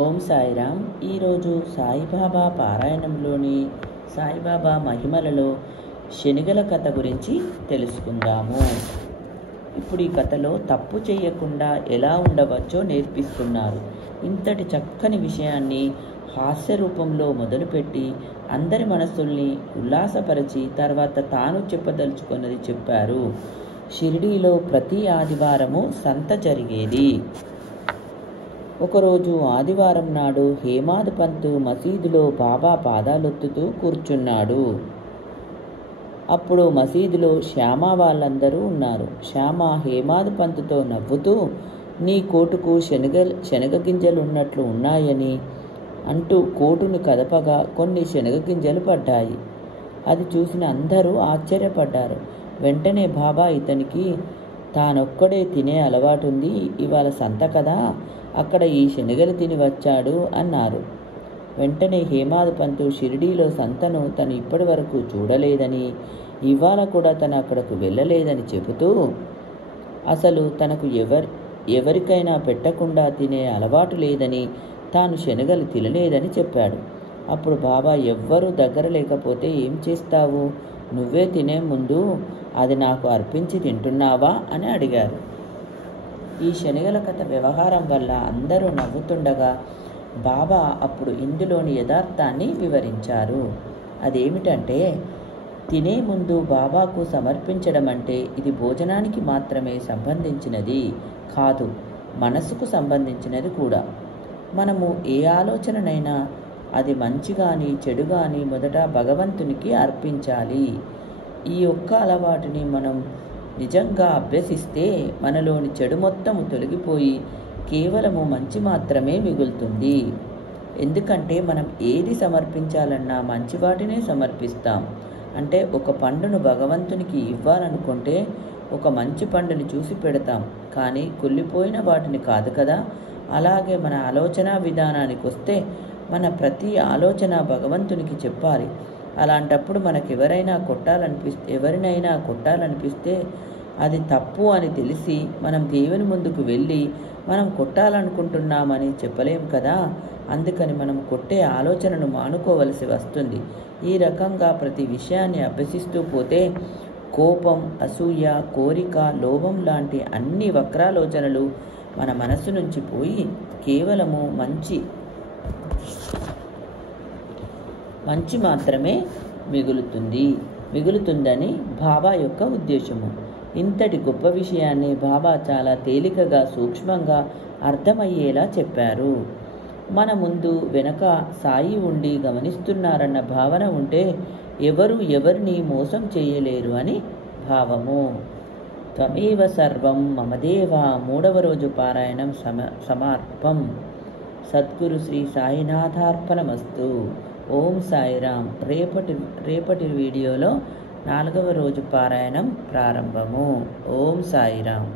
ఓం సాయిరామ్. ఈరోజు సాయిబాబా పారాయణంలోని సాయిబాబా మహిమలలో శనిగల కథ గురించి తెలుసుకుందాము. ఇప్పుడు ఈ కథలో తప్పు చేయకుండా ఎలా ఉండవచ్చో నేర్పిస్తున్నారు. ఇంతటి చక్కని విషయాన్ని హాస్య రూపంలో మొదలుపెట్టి అందరి మనస్సుల్ని ఉల్లాసపరిచి తర్వాత తాను చెప్పదలుచుకున్నది చెప్పారు. షిరిడీలో ప్రతి ఆదివారము సంత జరిగేది. ఒకరోజు ఆదివారం నాడు హేమాద్ పంతు మసీదులో బాబా పాదాలొత్తుతూ కూర్చున్నాడు. అప్పుడు మసీదులో శ్యామ వాళ్ళందరూ ఉన్నారు. శ్యామ హేమాద్ పంతుతో నవ్వుతూ, నీ కోటుకు శనగ గింజలు ఉన్నట్లు ఉన్నాయని అంటూ కోటుని కదపగా కొన్ని శనగ గింజలు పడ్డాయి. అది చూసిన అందరూ ఆశ్చర్యపడ్డారు. వెంటనే బాబా ఇతనికి తానొక్కడే తినే అలవాటుంది, ఇవాళ సంత కదా, అక్కడ ఈ శనగలు తిని వచ్చాడు అన్నారు. వెంటనే హేమాద్ పంతు షిరిడీలో సంతను తను ఇప్పటి వరకు చూడలేదని, ఇవాళ కూడా తను అక్కడకు వెళ్ళలేదని చెబుతూ, అసలు తనకు ఎవరికైనా పెట్టకుండా తినే అలవాటు లేదని, తాను శనగలు తినలేదని చెప్పాడు. అప్పుడు బాబా, ఎవ్వరూ దగ్గర లేకపోతే ఏం చేస్తావు, నువ్వే తినే ముందు అది నాకు అర్పించి తింటున్నావా అని అడిగారు. ఈ శనగల కథ వ్యవహారం వల్ల అందరూ నవ్వుతుండగా బాబా అప్పుడు ఇందులోని యథార్థాన్ని వివరించారు. అదేమిటంటే, తినే ముందు బాబాకు సమర్పించడం అంటే ఇది భోజనానికి మాత్రమే సంబంధించినది కాదు, మనసుకు సంబంధించినది కూడా. మనము ఏ ఆలోచననైనా అది మంచి కానీ చెడు కానీ మొదట భగవంతునికి అర్పించాలి. ఈ ఒక్క అలవాటుని మనం నిజంగా అభ్యసిస్తే మనలోని చెడు మొత్తము తొలగిపోయి కేవలము మంచి మాత్రమే మిగులుతుంది. ఎందుకంటే మనం ఏది సమర్పించాలన్నా మంచి వాటినే సమర్పిస్తాం. అంటే ఒక పండును భగవంతునికి ఇవ్వాలనుకుంటే ఒక మంచి పండుని చూసి పెడతాం, కానీ కుళ్ళిపోయిన వాటిని కాదు కదా. అలాగే మన ఆలోచన విధానానికి వస్తే మన ప్రతి ఆలోచన భగవంతునికి చెప్పాలి. అలాంటప్పుడు మనకు ఎవరినైనా కొట్టాలనిపిస్తే అది తప్పు అని తెలిసి మనం దేవుని ముందుకు వెళ్ళి మనం కొట్టాలనుకుంటున్నామని చెప్పలేం కదా. అందుకని మనం కొట్టే ఆలోచనను మానుకోవలసి వస్తుంది. ఈ రకంగా ప్రతి విషయాన్ని అభ్యసిస్తూ పోతే కోపం, అసూయ, కోరిక, లోభం లాంటి అన్ని వక్రాలోచనలు మన మనస్సు నుంచి పోయి కేవలము మంచి మాత్రమే మిగులుతుందని బాబా యొక్క ఉద్దేశము. ఇంతటి గొప్ప విషయాన్ని బాబా చాలా తేలికగా సూక్ష్మంగా అర్థమయ్యేలా చెప్పారు. మన ముందు వెనక సాయి ఉండి గమనిస్తున్నారన్న భావన ఉంటే ఎవరు ఎవరిని మోసం చేయలేరు అని భావము. త్వమేవ సర్వం మమదేవ 3వ రోజు పారాయణం సమార్పం. సద్గురు శ్రీ సాయినాథార్పణమస్తు. ఓం సాయిరామ్. రేపటి వీడియోలో 4వ రోజు పారాయణం ప్రారంభము. ఓం సాయిరామ్.